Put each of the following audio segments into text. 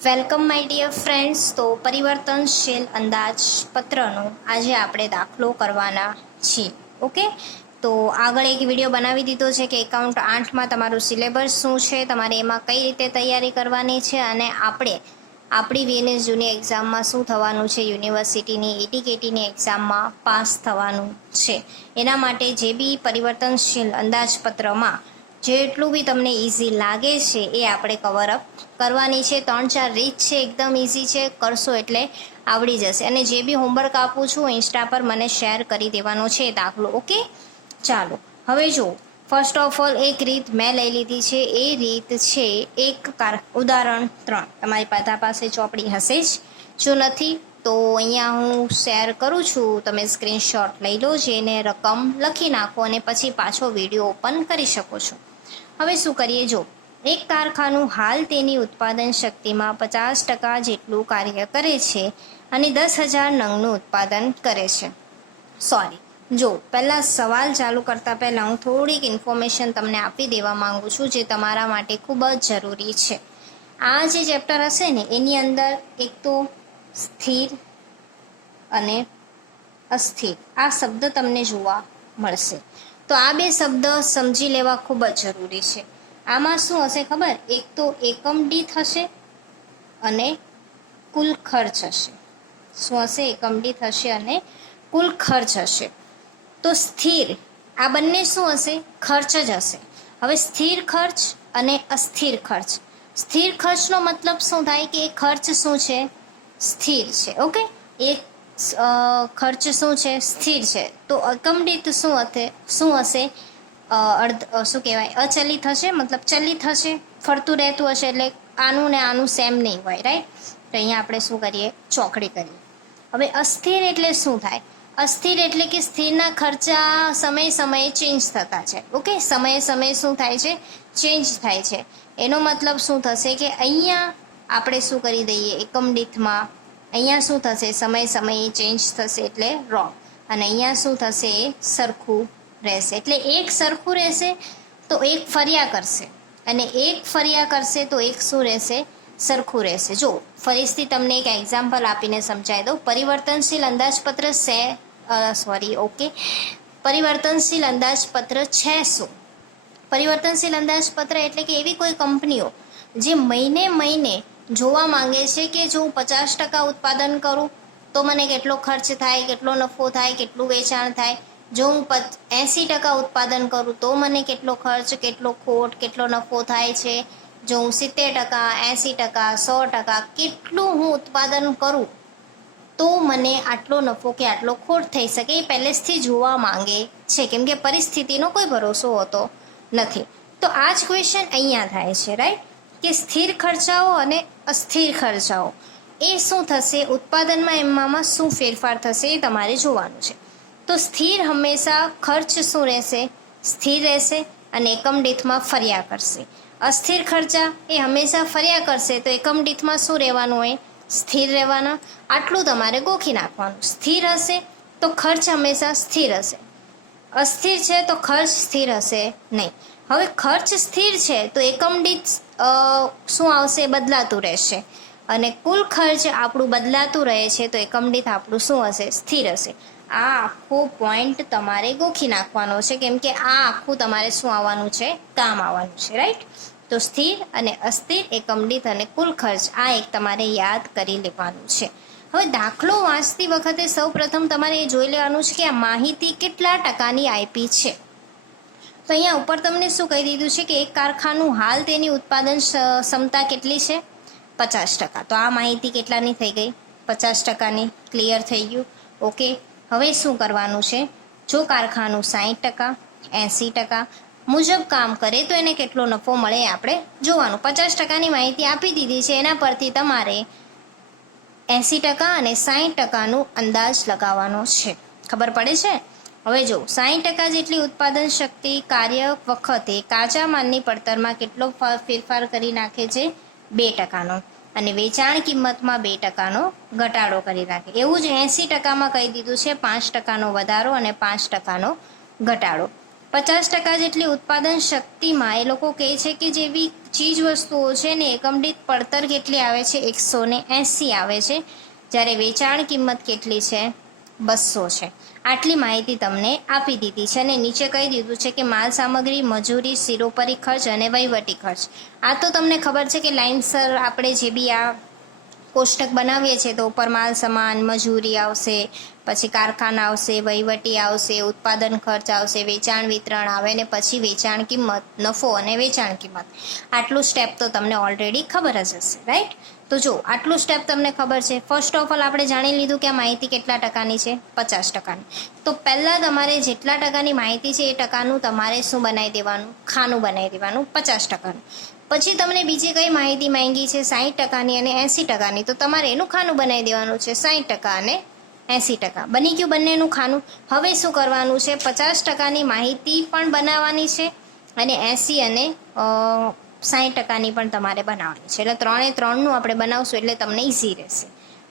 Welcome my dear friends. તો પરિવર્તનશીલ અંદાજપત્રનો આજે આપણે દાખલો કરવાના છીએ. ઓકે, તો આગળ એક વિડીયો બનાવી દીધો છે કે એકાઉન્ટ 8માં તમારું સિલેબસ શું છે, તમારે એમાં કઈ રીતે તૈયારી કરવાની છે અને આપણી વીએનએસ જૂની એક્ઝામમાં શું થવાનું છે, યુનિવર્સિટીની એટીકેટીની એક્ઝામમાં પાસ થવાનું છે. એના માટે જે બી પરિવર્તનશીલ અંદાજપત્રમાં જેટલું બી તમને ઇઝી લાગે છે એ આપણે કવરઅપ કરવાની છે. 3-4 રીત છે, એકદમ ઇઝી છે, કરશો એટલે આવડી જશે. અને જે બી હોમવર્ક આપું છું ઇન્સ્ટા પર મને શેર કરી દેવાનો છે દાખલો. ઓકે, ચાલો હવે જો ફર્સ્ટ ઓફ ઓલ એક રીત મેં લઈ લીધી છે. એ રીત છે ઉદાહરણ 3. તમારી પાસે ચોપડી હશે જ, જો નથી તો અહીંયા હું શેર કરું છું, તમે સ્ક્રીનશોટ લઈ લો, જેને રકમ લખી નાખો અને પછી પાછો વિડીયો ઓપન કરી શકો છો. હવે શું કરીએ, જો એક કારખાનું હાલ તેની ઉત્પાદન શક્તિમાં 50% જેટલું કાર્ય કરે છે અને 10,000 નંગનું ઉત્પાદન કરે છે. જો પહેલાં સવાલ ચાલુ કરતાં પહેલાં હું થોડીક ઇન્ફોર્મેશન તમને આપી દેવા માંગુ છું જે તમારા માટે ખૂબ જ જરૂરી છે. આ જે ચેપ્ટર હશે ને એની અંદર એક તો સ્થિર અને અસ્થિર આ શબ્દ તમને જોવા મળશે. તો આ બે શબ્દ સમજી લેવા ખૂબ જ જરૂરી છે. આમાં શું હશે ખબર, એક તો એકમ દીઠ હશે અને કુલ ખર્ચ હશે. શું હશે? એકમ દીઠ હશે અને કુલ ખર્ચ હશે. તો સ્થિર આ બંને શું હશે? ખર્ચ જ હશે. હવે સ્થિર ખર્ચ અને અસ્થિર ખર્ચ. સ્થિર ખર્ચનો મતલબ શું થાય કે એ ખર્ચ શું છે? સ્થિર છે. ઓકે, એ ખર્ચ શું છે? સ્થિર છે. તો એકમ દીઠ શું હશે? શું કહેવાય? અચલિત હશે, મતલબ ચલિત હશે, ફરતું રહેતું હશે. એટલે આનું ને આનું સેમ નહીં હોય, રાઈટ? તો અહીંયા આપણે શું કરીએ? ચોકડી કરીએ. હવે અસ્થિર એટલે શું થાય? અસ્થિર એટલે કે સ્થિરના ખર્ચા સમયે ચેન્જ થતા છે. ઓકે, સમયે શું થાય છે? ચેન્જ થાય છે. એનો મતલબ શું થશે કે અહીંયા આપણે શું કરી દઈએ? એકમ દીઠમાં અહીંયા શું થશે? સમયે ચેન્જ થશે એટલે રોંગ. અને અહીંયા શું થશે? એ સરખું રહેશે. એટલે એક સરખું રહેશે તો એક ફર્યા કરશે, અને એક ફર્યા કરશે તો એક શું રહેશે? સરખું રહેશે. જો ફરીથી તમને એક એક્ઝામ્પલ આપીને સમજાવી દઉં. પરિવર્તનશીલ અંદાજપત્ર પરિવર્તનશીલ અંદાજપત્ર છે શું? પરિવર્તનશીલ અંદાજપત્ર એટલે કે એવી કોઈ કંપનીઓ જે મહિને જોવા માંગે છે કે જો હું 50% ઉત્પાદન કરું તો મને કેટલો ખર્ચ થાય, કેટલો નફો થાય, કેટલું વેચાણ થાય. જો હું 80% ઉત્પાદન કરું તો મને કેટલો ખર્ચ, કેટલો ખોટ, કેટલો નફો થાય છે. જો હું 70%, 80%, 100% કેટલું હું ઉત્પાદન કરું તો મને આટલો નફો કે આટલો ખોટ થઈ શકે, એ પહેલેથી જોવા માંગે છે. કેમ કે પરિસ્થિતિનો કોઈ ભરોસો હોતો નથી. તો આ જ ક્વેશ્ચન અહીંયા થાય છે, રાઈટ? કે સ્થિર ખર્ચાઓ અને અસ્થિર ખર્ચાઓ એ શું થશે? ઉત્પાદનમાં એમાં શું ફેરફાર થશે એ તમારે જોવાનું છે. તો સ્થિર હંમેશા ખર્ચ શું રહેશે? સ્થિર રહેશે અને એકમ દીઠમાં ફર્યા કરશે. અસ્થિર ખર્ચા એ હંમેશા ફર્યા કરશે તો એકમ દીઠમાં શું રહેવાનું હોય? સ્થિર રહેવાના. આટલું તમારે ગોખી નાખવાનું. સ્થિર હશે તો ખર્ચ હંમેશા સ્થિર હશે, અસ્થિર છે તો ખર્ચ સ્થિર હશે નહીં. હવે ખર્ચ સ્થિર છે તો એકમ દીઠ શું આવશે? બદલાતું રહેશે. અને કુલ ખર્ચ આપણું બદલાતું રહે છે તો એકમ દીઠ આપણું શું હશે? સ્થિર હશે. આ આખો પોઈન્ટ તમારે ગોખી નાખવાનો છે, કેમ કે આ આખું તમારે શું આવવાનું છે? કામ આવવાનું છે, રાઈટ? તો સ્થિર અને અસ્થિર, એકમ દીઠ અને કુલ ખર્ચ, આ એક તમારે યાદ કરી લેવાનું છે. હવે દાખલો વાંચતી વખતે સૌ પ્રથમ તમારે એ જોઈ લેવાનું છે કે આ માહિતી કેટલા ટકાની આપી છે. તો અહીંયા ઉપર તમને શું કહી દીધું છે કે એક કારખાનું હાલ તેની ઉત્પાદન ક્ષમતા કેટલી છે? 50%. તો આ માહિતી કેટલાની થઈ ગઈ? 50%ની. ક્લિયર થઈ ગયું? ઓકે, હવે શું કરવાનું છે? જો કારખાનું 60%, 80% મુજબ કામ કરે તો એને કેટલો નફો મળે આપણે જોવાનું. 50%ની માહિતી આપી દીધી છે, એના પરથી તમારે 80% અને 60%નું અંદાજ લગાવવાનો છે. ખબર પડે છે? હવે જો 60% જેટલી ઉત્પાદન શક્તિ કાર્ય વખતે કાચા માલની પડતરમાં કેટલો ફેરફાર કરી નાખે છે? 2%નો. અને વેચાણ કિંમતમાં 2%નો ઘટાડો કરી નાખે. એવું જ 80%માં કહી દીધું છે 5%નો વધારો અને 5%નો ઘટાડો. 50% જેટલી ઉત્પાદન શક્તિમાં એ લોકો કહે છે કે જેવી ચીજ વસ્તુઓ છે ને એકમ દીઠ પડતર કેટલી આવે છે, 180 આવે છે, જ્યારે વેચાણ કિંમત કેટલી છે, 200 છે. આટલી માહિતી તમને આપી દીધી છે અને નીચે કહી દીધું છે કે માલ સામગ્રી, મજૂરી, શિરોપરી ખર્ચ અને વહીવટી ખર્ચ. આ તો તમને ખબર છે કે લાઇનસર આપણે જે બી આ કોષ્ટક બનાવીએ છીએ તો ઉપર માલ સામાન, મજૂરી આવશે, પછી કારખાના આવશે, વહીવટી આવશે, ઉત્પાદન ખર્ચ આવશે, વેચાણ વિતરણ આવે ને પછી વેચાણ કિંમત, નફો અને વેચાણ કિંમત. આટલું સ્ટેપ તો તમને ઓલરેડી ખબર જ હશે, રાઈટ? તો જો આટલું સ્ટેપ તમને ખબર છે. ફર્સ્ટ ઓફ ઓલ આપણે જાણી લીધું કે આ માહિતી કેટલા ટકાની છે, 50%. તો પહેલાં તમારે જેટલા ટકાની માહિતી છે એ ટકાનું તમારે શું બનાવી દેવાનું, ખાનું બનાવી દેવાનું 50%. પછી તમને બીજી કઈ માહિતી માંગી છે 60% અને 80%, તો તમારે એનું ખાનું બનાવી દેવાનું છે 60% અને 80%. બની ગયું બંનેનું ખાનું. હવે શું કરવાનું છે, 50%ની માહિતી પણ બનાવવાની છે અને 80 અને 60%ની પણ તમારે બનાવવાની છે. એટલે 3 આપણે બનાવશું એટલે તમને ઇઝી રહેશે.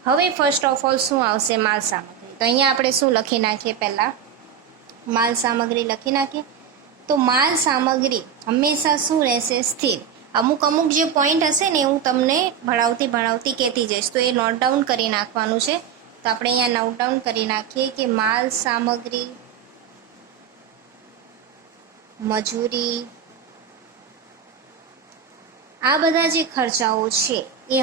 હવે ફર્સ્ટ ઓફ ઓલ શું આવશે, માલ સામગ્રી. તો અહીંયા આપણે શું લખી નાખીએ, પહેલાં માલ સામગ્રી લખી નાખીએ. તો માલ સામગ્રી હંમેશા શું રહેશે, સ્થિર. અમુક જે પોઈન્ટ હશે ને હું તમને ભણાવતી કહેતી જઈશ, તો એ નોટ ડાઉન કરી નાખવાનું છે. તો આપણે અહીંયા નોટ ડાઉન કરી નાખીએ કે માલ સામગ્રી, મજૂરી, આ બધા જે ખર્ચાઓ છે એ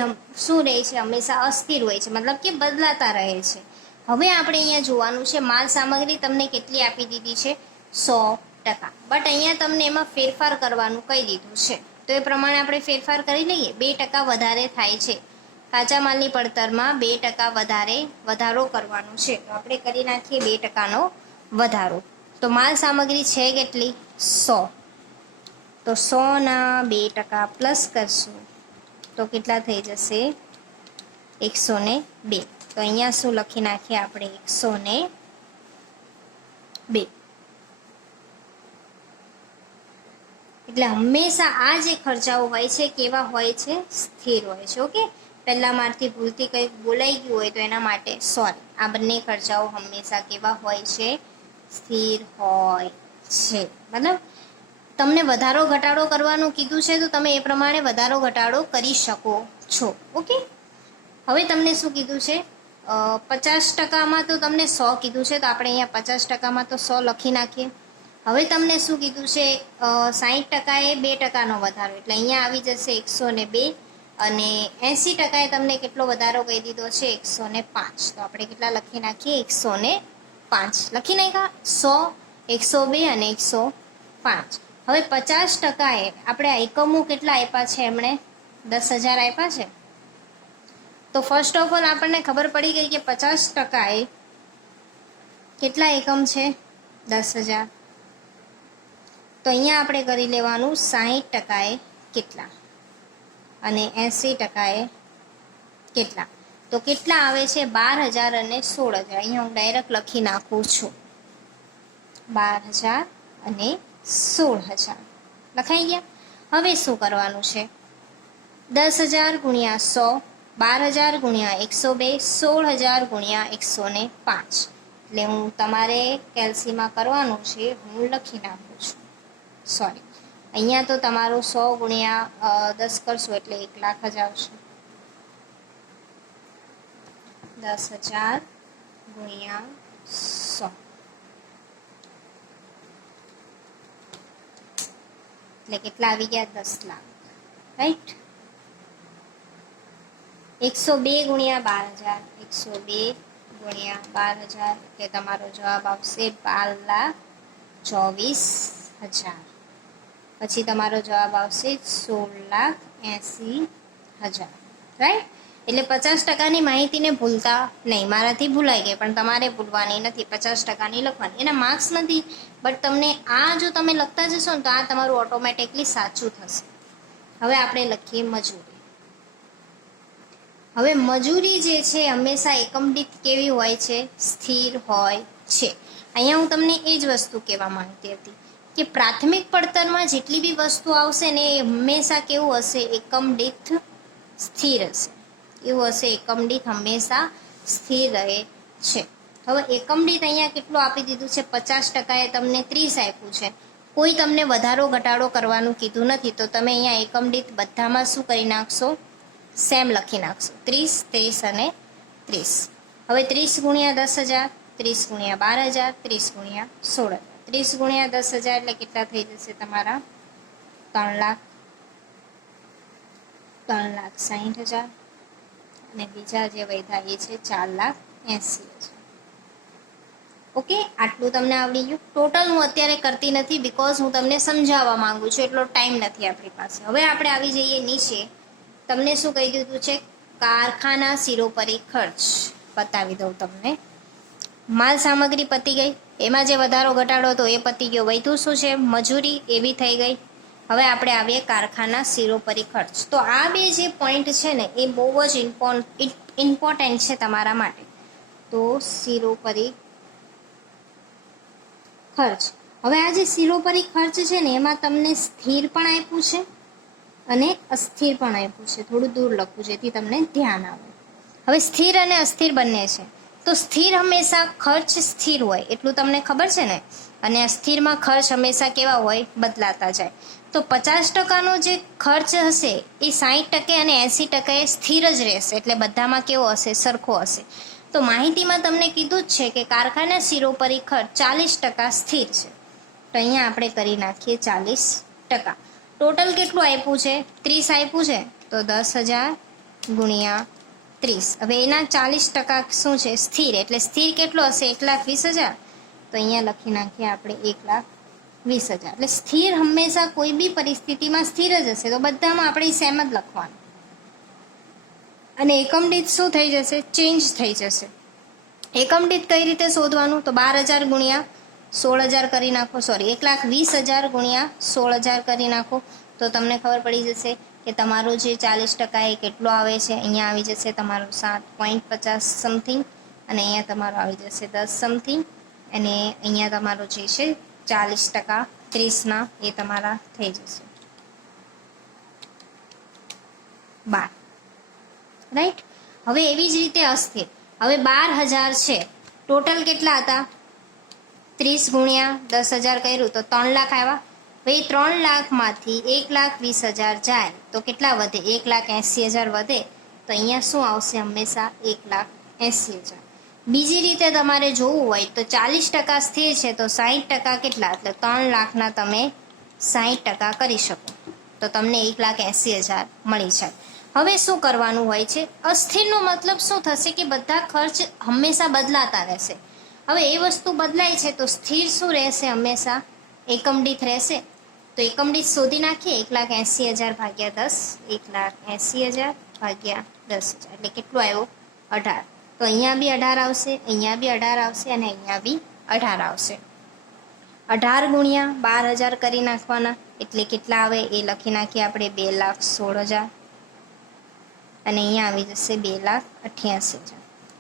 શું રહે છે, હંમેશા અસ્થિર હોય છે, મતલબ કે બદલાતા રહે છે. હવે આપણે અહીંયા જોવાનું છે માલ સામગ્રી તમને કેટલી આપી દીધી છે, 100%. બટ અહીંયા તમને એમાં ફેરફાર કરવાનું કહી દીધું છે, તો એ પ્રમાણે આપણે ફેરફાર કરી લઈએ. 2% વધારે થાય છે, કાચા માલની પડતરમાં 2% વધારો કરવાનો છે, તો આપણે કરી નાખીએ 2%નો વધારો. તો માલ સામગ્રી છે કેટલી, 100. તો 100ના 2% પ્લસ કરશું તો કેટલા થઈ જશે, 102. તો અહીંયા શું લખી નાખીએ આપણે, 102. એટલે હંમેશા આ જે ખર્ચાઓ હોય છે કેવા હોય છે, સ્થિર હોય છે. ઓકે, પહેલા મારથી ભૂલથી કંઈક બોલાઈ ગયું હોય તો એના માટે સોરી. આ બંને ખર્ચાઓ હંમેશા કેવા હોય છે, સ્થિર હોય છે. મતલબ તમને વધારો ઘટાડો કરવાનું કીધું છે તો તમે એ પ્રમાણે વધારો ઘટાડો કરી શકો છો. ઓકે, હવે તમને શું કીધું છે, 50%માં તો તમને 100 કીધું છે, તો આપણે અહીંયા 50%માં તો 100 લખી નાખીએ. હવે તમને શું કીધું છે, 60%એ 2%નો વધારો, એટલે અહીંયા આવી જશે 102. અને 80%એ તમને કેટલો વધારો કહી દીધો છે, 105. તો આપણે કેટલા લખી નાખીએ, 105 લખી નાખ્યા. 100, 102 અને 105. હવે 50%એ આપણે એકમો કેટલા આપ્યા છે, એમણે 10,000 આપ્યા છે. તો ફર્સ્ટ ઓફ ઓલ આપણને ખબર પડી ગઈ કે 50%એ કેટલા એકમ છે, 10,000. તો અહીંયા આપણે કરી લેવાનું 60%એ કેટલા અને 80%એ કેટલા. તો કેટલા આવે છે, 12,000 અને 16,000. અહીંયા હું ડાયરેક્ટ લખી નાખું છું, 12,000 અને 16,000 લખાઈ ગયા. હવે શું કરવાનું છે, 10,000 ગુણ્યા 100, 12,000 ગુણ્યા 102, 16,000 ગુણ્યા 105. એટલે હું તમારે કેલ્સીમાં કરવાનું છે, હું લખી નાખું છું. સોરી, અહીંયા તો તમારું 100 ગુણ્યા 10 કરશો એટલે 1,00,000 જ આવશે. 10,000 ગુણ્યા 100 એટલે કેટલા આવી ગયા, 10 લાખ, રાઈટ? 102 ગુણ્યા 12,000, 102 ગુણ્યા 12,000 એટલે તમારો જવાબ આવશે 12,24,000. પછી તમારો જવાબ આવશે 16,80,000, રાઈટ? એટલે 50%ની માહિતીને ભૂલતા નહીં. મારાથી ભૂલાઈ ગઈ પણ તમારે ભૂલવાની નથી, 50%ની લખવાની. એના માર્ક્સ નથી, બટ તમને આ જો તમે લખતા જશો ને તો આ તમારું ઓટોમેટિકલી સાચું થશે. હવે આપણે લખીએ મજૂરી. હવે મજૂરી જે છે હંમેશા એકમ દીઠ કેવી હોય છે, સ્થિર હોય છે. અહીંયા હું તમને એ જ વસ્તુ કહેવા માંગતી હતી કે પ્રાથમિક પડતરમાં જેટલી બી વસ્તુ આવશે ને એ હંમેશા કેવું હશે, એકમ દીઠ સ્થિર હશે. એવું હશે, એકમ દીઠ હંમેશા સ્થિર રહે છે. હવે એકમ દીઠ અહીંયા કેટલું આપી દીધું છે, 50%એ તમને 30 આપ્યું છે, કોઈ તમને વધારો ઘટાડો કરવાનું કીધું નથી, તો તમે અહીંયા એકમ દીઠ બધામાં શું કરી નાખશો, સેમ લખી નાખશો, 30, 30 અને 30. હવે 30 ગુણ્યા 10,000, 30 ગુણ્યા 12,000, 30 ગુણ્યા 16,000. 30 ગુણ્યા 10,000 એટલે કેટલા થઈ જશે તમારા 3,60,000 અને બીજા જે વધ્યા એ છે 4,80,000. ઓકે, આટલું તમને આવડી ગયું. ટોટલ હું અત્યારે કરતી નથી બીકોઝ હું તમને સમજાવવા માંગુ છું, એટલો ટાઈમ નથી આપણી પાસે. હવે આપણે આવી જઈએ નીચે. તમને શું કહી દીધું છે, કારખાના શિરોપરી ખર્ચ બતાવી દઉં તમને. માલ સામગ્રી પતી ગઈ, એમાં જે વધારો ઘટાડો હતો એ પતી ગયો. વધ્યું શું છે, મજૂરી, એવી થઈ ગઈ. હવે આપણે આવીએ કારખાના શિરોપરી ખર્ચ. તો આ બે જે પોઈન્ટ છે ને એ બહુ જ ઇમ્પોર્ટન્ટ છે તમારા માટે. તો શિરોપરી ખર્ચ. હવે આ જે શિરોપરી ખર્ચ છે ને એમાં તમને સ્થિર પણ આપ્યું છે અને અસ્થિર પણ આપ્યું છે. થોડું દૂર લખવું જેથી તમને ધ્યાન આવે. હવે સ્થિર અને અસ્થિર બંને છે. તો સ્થિર હંમેશા ખર્ચ સ્થિર હોય એટલું તમને ખબર છે ને, અને અસ્થિરમાં ખર્ચ હંમેશા કેવા હોય, બદલાતા જાય. તો 50%નો જે ખર્ચ હશે એ 60% અને 80% સ્થિર જ રહેશે, એટલે બધામાં કેવો હશે, સરખો હશે. તો માહિતીમાં તમને કીધું જ છે કે કારખાના શિરોપરી ખર્ચ 40% સ્થિર છે. તો અહીંયા આપણે કરી નાખીએ 40%. ટોટલ કેટલું આપ્યું છે, 30 આપ્યું છે, તો 10,000 ગુણ્યા 30. હવે એના 40% શું છે, સ્થિર. એટલે સ્થિર કેટલો હશે, 1,20,000. તો અહીંયા લખી નાખીએ આપણે 1,20,000. એટલે સ્થિર હંમેશા કોઈ બી પરિસ્થિતિમાં સ્થિર જ હશે, તો બધામાં આપણે સેમ જ લખવાનું. અને એકમ દીઠ શું થઈ જશે, ચેન્જ થઈ જશે. એકમ દીઠ કઈ રીતે શોધવાનું, તો 12,000 ગુણ્યા 16,000 કરી નાખો, સોરી 1,20,000 ગુણ્યા 16,000 કરી નાખો, તો તમને ખબર પડી જશે કે તમારો જે 40% એ કેટલો આવે છે. અહીંયા આવી જશે તમારો 7.50 સમથિંગ, અને અહીંયા તમારો આવી જશે 10 સમથિંગ, અને અહીંયા તમારો જે છે 40% 30ના એ તમારા થઈ જશે 12. રાઈટ. હવે એવી જ રીતે અસ્થિર. હવે 12,000 છે, ટોટલ કેટલા હતા, 30 ગુણ્યા 10,000 કર્યું તો 3 લાખ આવ્યા. ભાઈ 3 લાખમાંથી 1,20,000 જાય તો કેટલા વધે, 1,80,000 વધે. તો અહીંયા શું આવશે, હંમેશા 1,80,000. બીજી રીતે તમારે જોવું હોય તો 40% સ્થિર છે, તો 60% કેટલા, એટલે 3 લાખના તમે 60% કરી શકો, તો તમને 1,80,000 મળી જાય. હવે શું કરવાનું હોય છે, અસ્થિરનો મતલબ શું થશે કે બધા ખર્ચ હંમેશા બદલાતા રહેશે. હવે એ વસ્તુ બદલાય છે તો સ્થિર શું રહેશે, હંમેશા એકમ દીઠ રહેશે. તો એકમ દીઠ શોધી નાખીએ, 1,80,000 ભાગ્યા 10, 1,80,000 ભાગ્યા 10,000 એટલે કેટલું આવ્યો, 18. તો અહીંયા બી 18 આવશે, અહીંયા બી 18 આવશે, અને અહીંયા બી 18 આવશે. 18 ગુણ્યા 12,000 કરી નાખવાના, એટલે કેટલા આવે એ લખી નાખીએ આપણે, 2,16,000, અને અહીંયા આવી જશે 2,88,000.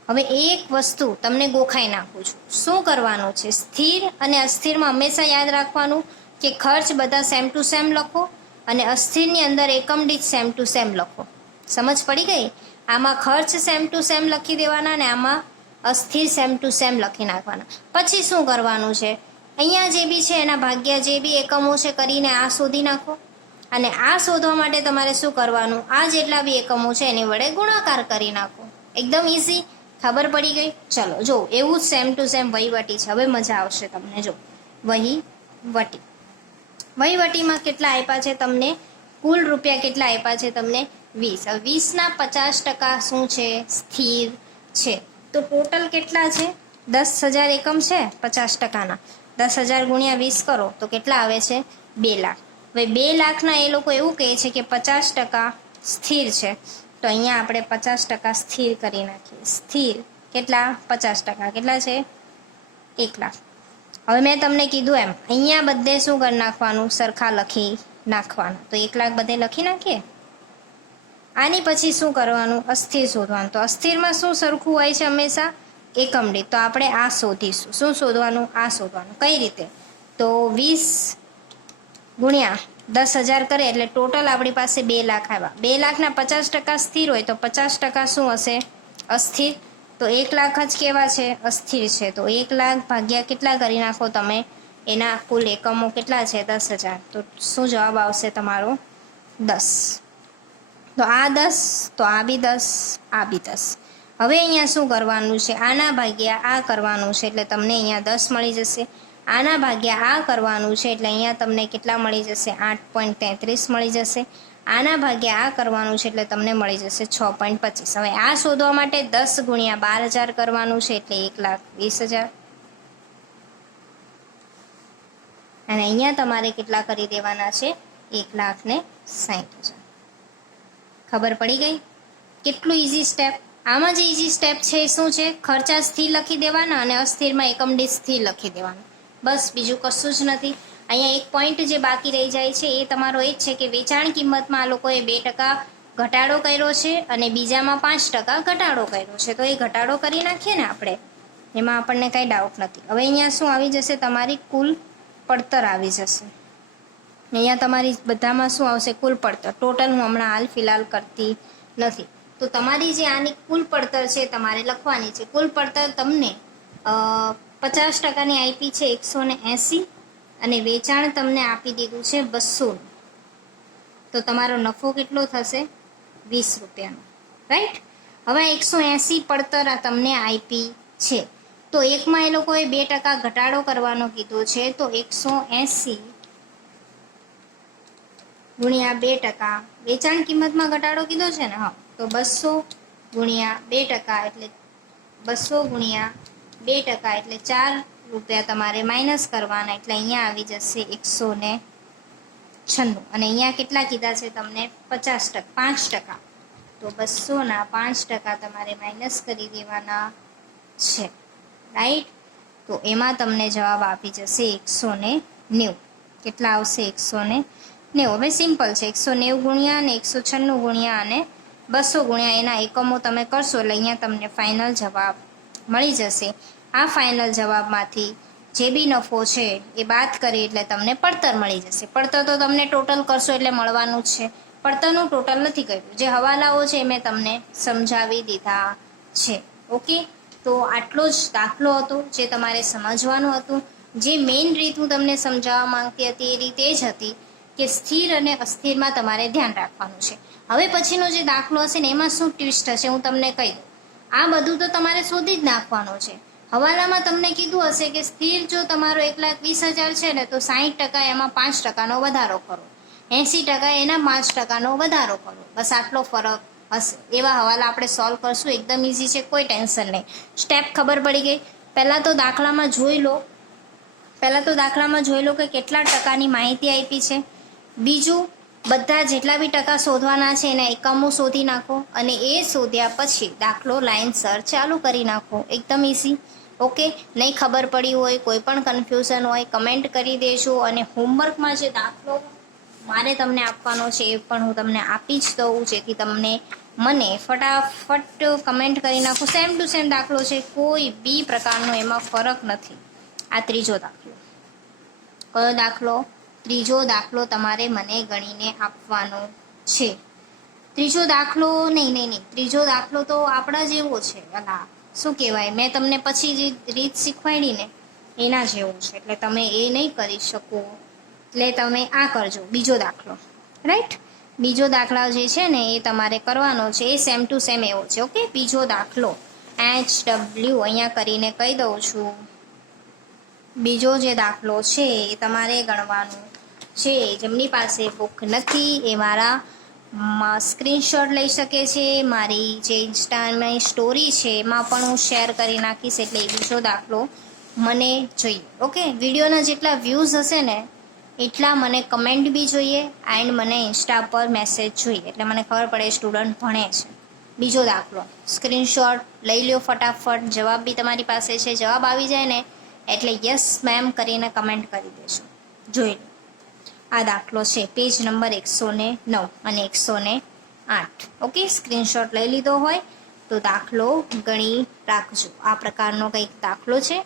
હવે એક વસ્તુ તમને ગોખાઈ નાખું છું, શું કરવાનું છે, સ્થિર અને અસ્થિરમાં હંમેશા યાદ રાખવાનું કે ખર્ચ બધા સેમ ટુ સેમ લખો, અને અસ્થિરની અંદર એકમ દીઠ સેમ ટુ સેમ લખો. સમજ પડી ગઈ? આમાં ખર્ચ સેમ ટુ સેમ લખી દેવાના, અને આમાં અસ્થિર સેમ ટુ સેમ લખી નાખવાના. પછી શું કરવાનું છે, અહીંયા જે બી છે એના ભાગ્યા જે બી એકમો છે કરીને આ શોધી નાખો, અને આ શોધવા માટે તમારે શું કરવાનું, આ જેટલા બી એકમો છે એની વડે ગુણાકાર કરી નાખો. એકદમ ઇઝી, ખબર પડી ગઈ? ચલો જો, એવું જ સેમ ટુ સેમ વહીવટી છે. હવે મજા આવશે તમને. જો વહીવટી, વહીવટીમાં કેટલા આપ્યા છે તમને, કુલ રૂપિયા કેટલા આપ્યા છે તમને, 20. હવે 20ના 50% શું છે, સ્થિર છે. તો ટોટલ કેટલા છે, 10,000 એકમ છે 50%ના. 10,000 ગુણ્યા 20 કરો તો કેટલા આવે છે, 2 લાખ. હવે 2 લાખના એ લોકો એવું કહે છે કે 50% સ્થિર છે, તો અહીંયા આપણે 50% સ્થિર કરી નાખીએ. સ્થિર કેટલા, 50%, કેટલા છે, 1 લાખ. હવે મેં તમને કીધું એમ અહીંયા બધે શું કરી નાખવાનું, સરખા લખી નાખવાના. તો 1 લાખ બધે લખી નાખીએ. આની પછી શું કરવાનું, અસ્થિર શોધવાનું. તો અસ્થિરમાં શું સરખું હોય છે હંમેશા, એકમ દીઠ. તો આપણે આ શોધીશું. શું શોધવાનું, આ શોધવાનું. કઈ રીતે, તો 20 ગુણ્યા 10,000 કરે એટલે ટોટલ આપણી પાસે 2 લાખ આવ્યા. 2 લાખના 50% સ્થિર હોય તો 50% શું હશે, અસ્થિર. તો 1 લાખ જ કેવા છે, અસ્થિર છે. તો 1 લાખ ભાગ્યા કેટલા કરી નાખો તમે, એના કુલ એકમો કેટલા છે? 10,000. તો શું જવાબ આવશે તમારો? 10. તો આ 10, તો આ બી 10, આ બી 10. હવે અહીંયા શું કરવાનું છે? આના ભાગ્યા આ કરવાનું છે એટલે તમને અહીંયા 10 મળી જશે. આના ભાગ્યા આ કરવાનું છે એટલે અહીંયા તમને કેટલા મળી જશે? 8.33 મળી જશે. આના ભાગ્યા આ કરવાનું છે એટલે તમને મળી જશે 6.25. હવે આ શોધવા માટે 10 ગુણ્યા 12,000 કરવાનું છે એટલે 1,20,000. અને અહીંયા તમારે કેટલા કરી દેવાના છે? 1,60,000. ખબર પડી ગઈ? કેટલું ઇઝી સ્ટેપ. આમાં જે ઇઝી સ્ટેપ છે એ શું છે? ખર્ચા સ્થિર લખી દેવાના અને અસ્થિરમાં એકમ દીઠ સ્થિર લખી દેવાના. બસ બીજું કશું જ નથી. અહીંયા એક પોઈન્ટ જે બાકી રહી જાય છે એ તમારો એ જ છે કે વેચાણ કિંમતમાં આ લોકોએ 2% ઘટાડો કર્યો છે અને બીજામાં 5% ઘટાડો કર્યો છે. તો એ ઘટાડો કરી નાખીએ ને આપણે, એમાં આપણને કાંઈ ડાઉટ નથી. હવે અહીંયા શું આવી જશે? તમારી કુલ પડતર આવી જશે. અહીંયા તમારી બધામાં શું આવશે? કુલ પડતર. ટોટલ હું હમણાં હાલ ફિલહાલ કરતી નથી. તો તમારી જે આની કુલ પડતર છે તમારે લખવાની છે. કુલ પડતર તમને 50%ની આપી છે 180 અને વેચાણ તમને આપી દીધું છે 200. તો તમારો નફો કેટલો થશે? 20 રૂપિયાનો. રાઈટ. હવે 180 પડતર આ તમને આપી છે. તો એકમાં એ લોકોએ 2% ઘટાડો કરવાનો કીધો છે. તો 180 ગુણ્યા 2%. વેચાણ કિંમતમાં ઘટાડો કીધો છે ને? હા. તો 200 ગુણ્યા 2% એટલે 200 ગુણ્યા 2% એટલે 4 રૂપિયા તમારે માઇનસ કરવાના. એટલે અહીંયા આવી જશે 196. અને અહીંયા કેટલા કીધા છે તમને? 5%. તો 200ના 5% તમારે માઇનસ કરી દેવાના છે. રાઈટ. તો એમાં તમને જવાબ આપી જશે 190. કેટલા આવશે? 190. હવે સિમ્પલ છે. 190 ગુણ્યા અને 196 ગુણ્યા અને 200 ગુણ્યા એના એકમો તમે કરશો એટલે અહીંયા તમને ફાઇનલ જવાબ મળી જશે. આ ફાઇનલ જવાબમાંથી જે બી નફો છે એ બાદ કરી એટલે તમને પડતર મળી જશે. પડતર તો તમને ટોટલ કરશો એટલે મળવાનું જ છે. પડતરનું ટોટલ નથી કર્યું. જે હવાલાઓ છે એ મેં તમને સમજાવી દીધા છે. ઓકે. તો આટલો જ દાખલો હતો જે તમારે સમજવાનું હતું. જે મેઇન રીત હું તમને સમજાવવા માંગતી હતી એ રીત એ જ હતી કે સ્થિર અને અસ્થિરમાં તમારે ધ્યાન રાખવાનું છે. હવે પછીનો જે દાખલો હશે ને એમાં શું ટ્વિસ્ટ હશે હું તમને કહી દઉં. આ બધું તો તમારે શોધી જ નાખવાનું છે. હવાલામાં તમને કીધું હશે કે સ્થિર જો તમારો 1,20,000 છે ને તો 60% એમાં 5%નો વધારો કરો, 80% એના 5%નો વધારો કરો. બસ આટલો ફરક હશે. એવા હવાલા આપણે સોલ્વ કરશું. એકદમ ઇઝી છે, કોઈ ટેન્શન નહીં. સ્ટેપ ખબર પડી ગઈ. પહેલાં તો દાખલામાં જોઈ લો કે કેટલા ટકાની માહિતી આપી છે. બીજું, બધા જેટલા બી ટકા શોધવાના છે એના એકમો શોધી નાખો અને એ શોધ્યા પછી દાખલો લાઇનસર ચાલુ કરી નાખો. એકદમ ઇઝી. ઓકે. નહીં ખબર પડી હોય, કોઈ પણ કન્ફ્યુઝન હોય, કમેન્ટ કરી દેજો. અને હોમવર્કમાં જે દાખલો મારે તમને આપવાનો છે એ પણ હું તમને આપી જ દઉં, જેથી તમને મને ફટાફટ કમેન્ટ કરી નાખો. સેમ ટુ સેમ દાખલો છે, કોઈ બી પ્રકારનો એમાં ફરક નથી. આ ત્રીજો દાખલો. કયો દાખલો? ત્રીજો દાખલો તમારે મને ગણીને આપવાનો છે. ત્રીજો દાખલો નહીં. ત્રીજો દાખલો તો આપણા જેવો છે. અલા શું કહેવાય, મેં તમને પછી જે રીત શીખવાડી ને એના જેવું છે. એટલે તમે એ નહીં કરી શકો. એટલે તમે આ કરજો. બીજો દાખલો. રાઈટ. બીજો દાખલા જે છે ને એ તમારે કરવાનો છે. એ સેમ ટુ સેમ એવો છે. ઓકે. બીજો દાખલો HW અહીંયા કરીને કહી દઉં છું. બીજો જે દાખલો છે એ તમારે ગણવાનું છે. જેમની પાસે બુક નથી એ મારા સ્ક્રીનશોટ લઈ શકે છે. મારી જે ઇન્સ્ટાની સ્ટોરી છે એમાં પણ હું શેર કરી નાખીશ. એટલે એ બીજો દાખલો મને જોઈએ. ઓકે. વિડીયોના જેટલા વ્યૂઝ હશે ને એટલા મને કમેન્ટ બી જોઈએ એન્ડ મને ઇન્સ્ટા પર મેસેજ જોઈએ. એટલે મને ખબર પડે સ્ટુડન્ટ ભણે છે. બીજો દાખલો સ્ક્રીનશોટ લઈ લ્યો ફટાફટ. જવાબ બી તમારી પાસે છે. જવાબ આવી જાય ને એટલે યસ મેમ કરીને કમેન્ટ કરી દેજો. જોઈ લો. આ દાખલો છે પેજ નંબર 109 અને 108. ઓકે. સ્ક્રીનશોટ લઈ લીધો હોય તો દાખલો ગણી રાખજો. આ પ્રકારનો કંઈક દાખલો છે.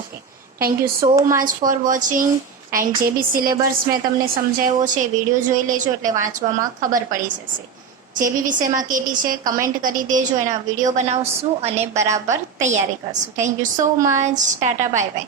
Okay. Thank you so much for watching. And જે બી સિલેબસ મેં તમને સમજાવ્યો છે વિડીયો જોઈ લેજો એટલે વાંચવામાં ખબર પડી જશે. જે બી વિષયમાં કેટી છે કમેન્ટ કરી દેજો, એના વિડીયો બનાવશું અને બરાબર તૈયારી કરશું. Thank you so much. Tata bye bye.